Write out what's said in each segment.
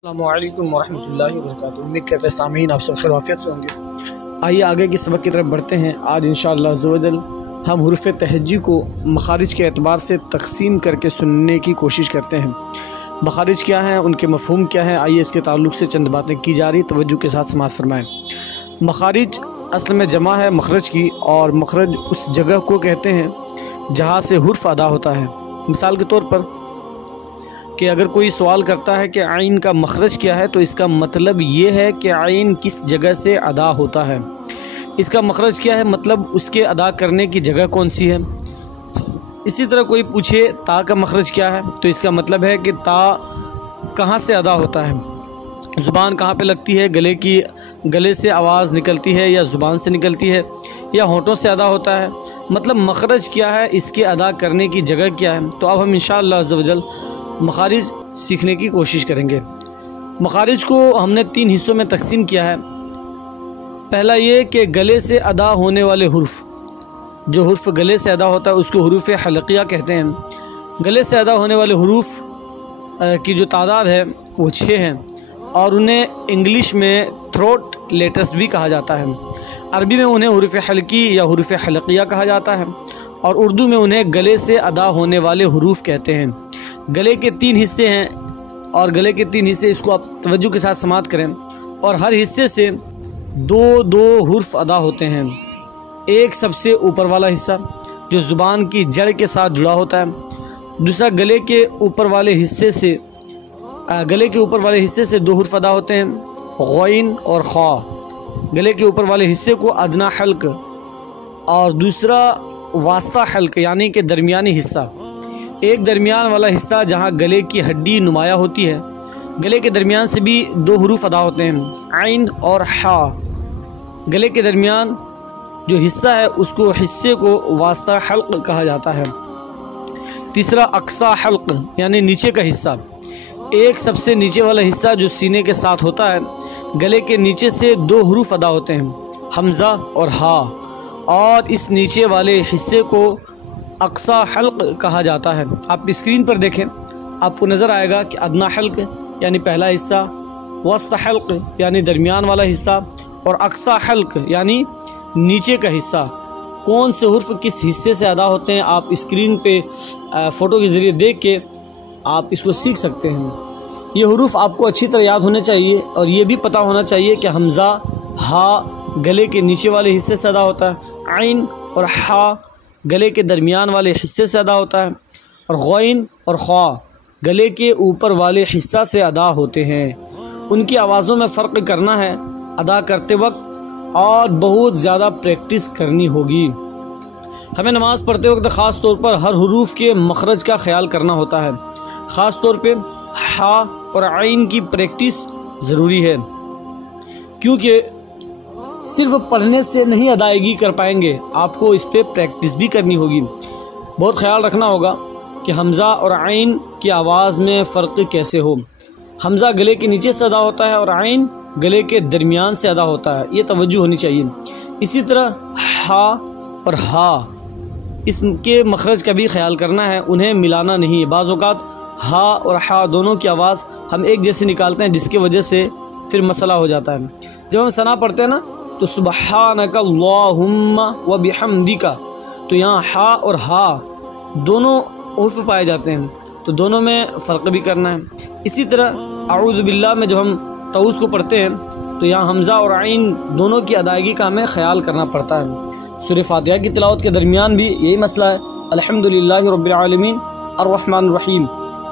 अस्सलामुअलैकुम वरहमतुल्लाहि वबरकातुहू। उम्मीद करते हैं सामीन आप सब खैर आफियत से होंगे। आइए आगे की सबक की तरफ बढ़ते हैं। आज इंशाअल्लाह अज़्ज़ व जल हम हुरूफ़ तहज्जी को मखारिज के एतबार से तकसीम करके सुनने की कोशिश करते हैं। मखारिज क्या हैं, उनके मफ़हूम क्या हैं, आइए इसके ताल्लुक़ से चंद बातें की जा रही, तवज्जो के साथ समाअत फरमाएँ। मखारिज असल में जमा है मखरज की, और मखरज उस जगह को कहते हैं जहाँ से हुर्फ़ अदा होता है। मिसाल के तौर पर कि अगर कोई सवाल करता है कि आइन का मखरज क्या है, तो इसका मतलब ये है कि आइन किस जगह से अदा होता है। इसका मखरज क्या है, मतलब उसके अदा करने की जगह कौन सी है। इसी तरह कोई पूछे ता का मखरज क्या है, तो इसका मतलब है कि ता कहाँ से अदा होता है, ज़ुबान कहाँ पे लगती है, गले से आवाज़ निकलती है या ज़ुबान से निकलती है या होंठों से अदा होता है। मतलब मखरज क्या है, इसके अदा करने की जगह क्या है। तो अब हम इंशाअल्लाह अज़्ज़ व जल मखारिज सीखने की कोशिश करेंगे। मखारिज को हमने 3 हिस्सों में तकसीम किया है। पहला ये कि गले से अदा होने वाले हुर्फ़, जो हुर्फ़ गले से अदा होता है उसको हुरूफ़ हलक़िया कहते हैं। गले से अदा होने वाले हुरूफ़ की जो तादाद है वो 6 हैं, और उन्हें इंग्लिश में थ्रोट लेटर्स भी कहा जाता है। अरबी में उन्हें हुरूफ़ हलकी या हुरूफ़ हलक़िया कहा जाता है, और उर्दू में उन्हें गले से अदा होने वाले हुरूफ़ कहते हैं। गले के 3 हिस्से हैं, और गले के 3 हिस्से, इसको आप तवज्जो के साथ समाअत करें, और हर हिस्से से दो हुर्फ़ अदा होते हैं। एक सबसे ऊपर वाला हिस्सा जो ज़ुबान की जड़ के साथ जुड़ा होता है, दूसरा गले के ऊपर वाले हिस्से से 2 हुर्फ़ अदा होते हैं, ग़ैन और ख़ा। गले के ऊपर वाले हिस्से को अदना हल्क, और दूसरा वास्ता हल्क यानी कि दरमियानी हिस्सा। एक दरमियान वाला हिस्सा जहाँ गले की हड्डी नुमाया होती है, गले के दरमियान से भी 2 हुरूफ़ अदा होते हैं, आइन और हा। गले के दरमियान जो हिस्सा है उसको हिस्से को वास्ता हल्क कहा जाता है। तीसरा अक्सा हल्क यानी नीचे का हिस्सा। एक सबसे नीचे वाला हिस्सा जो सीने के साथ होता है, गले के नीचे से 2 हुरूफ़ अदा होते हैं, हमज़ा और हा, और इस नीचे वाले हिस्से को अक्सा हल्क कहा जाता है। आप स्क्रीन पर देखें, आपको नज़र आएगा कि अदना हल्क यानी पहला हिस्सा, वस्त हल्क यानी दरमियान वाला हिस्सा, और अक्सा हल्क यानी नीचे का हिस्सा। कौन से हुर्फ़ किस हिस्से से अदा होते हैं, आप स्क्रीन पे फ़ोटो के ज़रिए देख के आप इसको सीख सकते हैं। ये हुरूफ़ आपको अच्छी तरह याद होने चाहिए, और ये भी पता होना चाहिए कि हमज़ा हा गले के नीचे वाले हिस्से से अदा होता है, आइन और हा गले के दरमियान वाले हिस्से से अदा होता है, और ग़ैन और ख़ा गले के ऊपर वाले हिस्सा से अदा होते हैं। उनकी आवाज़ों में फ़र्क करना है अदा करते वक्त, और बहुत ज़्यादा प्रैक्टिस करनी होगी। हमें नमाज़ पढ़ते वक्त ख़ास तौर पर हर हुरूफ़ के मखरज का ख्याल करना होता है। ख़ास तौर पे हा और आइन की प्रैक्टिस ज़रूरी है, क्योंकि सिर्फ पढ़ने से नहीं अदायगी कर पाएंगे, आपको इस पर प्रैक्टिस भी करनी होगी। बहुत ख्याल रखना होगा कि हमज़ा और आइन की आवाज़ में फ़र्क कैसे हो। हमज़ा गले के नीचे से अदा होता है, और आइन गले के दरमियान से अदा होता है, ये तवज्जो होनी चाहिए। इसी तरह हा और हा, इसके मखरज का भी ख्याल करना है, उन्हें मिलाना नहीं है। बाज़ औक़ात हा और हा दोनों की आवाज़ हम एक जैसे निकालते हैं, जिसकी वजह से फिर मसला हो जाता है। जब हम सना पढ़ते हैं ना, तो सुब्हानक अल्लाहुम्मा व बिहम्दिका, तो यहाँ हा और हा दोनों हुर्फ़ पाए जाते हैं, तो दोनों में फ़र्क भी करना है। इसी तरह अऊज़ु बिल्लाह में जब हम तऊस को पढ़ते हैं, तो यहाँ हमज़ा और आइन दोनों की अदायगी का हमें ख्याल करना पड़ता है। सूरह फातिहा की तिलावत के दरमियान भी यही मसला है। अल्हम्दुलिल्लाहि रब्बिल आलमीन अर्रहमानिर रहीम,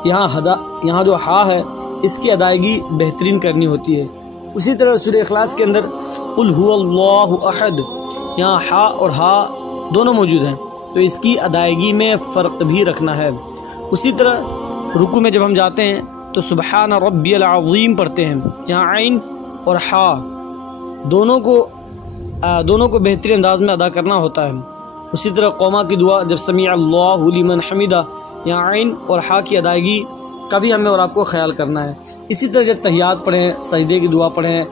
यहाँ जो हा है इसकी अदायगी बेहतरीन करनी होती है। उसी तरह सूरह इखलास के अंदर कुल हुवल्लाहु अहद, यहाँ हा और हा दोनों मौजूद हैं, तो इसकी अदायगी में फ़र्क भी रखना है। उसी तरह रुकू में जब हम जाते हैं तो सुब्हान रब्बियल अज़ीम पढ़ते हैं, यहाँ आइन और हा दोनों को बेहतरीन अंदाज में अदा करना होता है। उसी तरह कौमा की दुआ जब समी अल्लाहु लिमन हमिदा, यहाँ आइन और हा की अदायगी का भी हमें और आपको ख्याल करना है। इसी तरह जब तहियात पढ़ें, सजदे की दुआ पढ़ें,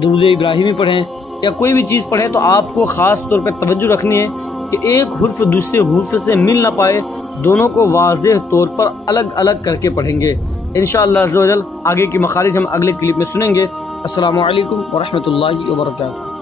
दुरूद इब्राहिमी पढ़ें, या कोई भी चीज़ पढ़ें, तो आपको ख़ास तौर पर तवज्जो रखनी है कि एक हुर्फ़ दूसरे हुर्फ़ से मिल ना पाए, दोनों को वाज़ेह तौर पर अलग अलग करके पढ़ेंगे। इंशाअल्लाह अज़्ज़ व जल आगे की मखारिज हम अगले क्लिप में सुनेंगे। अस्सलामु अलैकुम व रहमतुल्लाहि व बरकातुहू।